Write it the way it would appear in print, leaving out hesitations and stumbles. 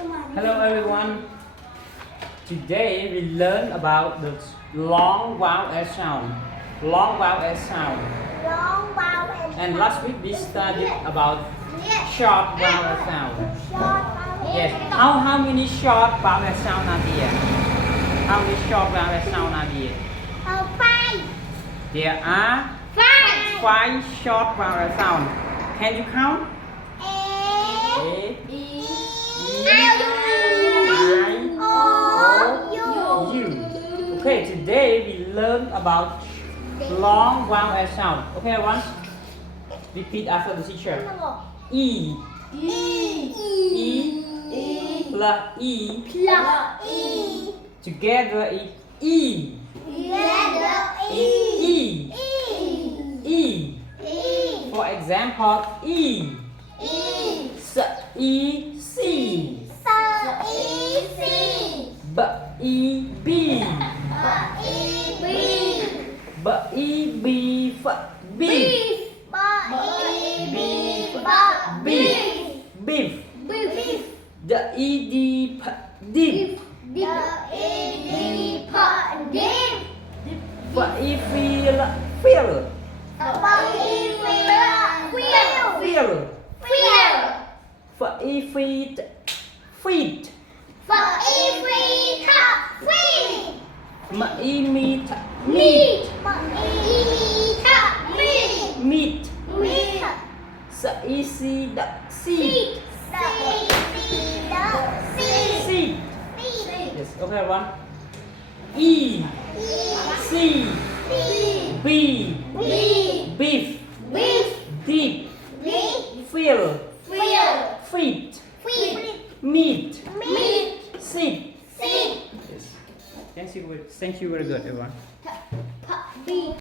Hello everyone. Today we learn about the long vowel sound. Long vowel sound. And last week we studied about short vowel sound. Yes. How many short vowel sound are there? How many short vowel sound are there? Five. There are Five. 5 short vowel sound. Can you count? A. A, E. I, O. U. Okay, today we learn about long vowel sound. Okay, everyone? Repeat after the teacher. E, E. E, plus E. E. Together is E. E. E. For example, E. S, E, C. B, E, B. B, E, B, F, beef. Beef. D, E, D, P, deep. F, E, feel, feel. Feel. F, E, feet, feet. M, E, meat, meat. Meat. S, E, seed, seed. Seed. Yes, okay, everyone. E, C, B, beef, deep, feel, feet, meat, seed. Yes. Thank you very good, everyone.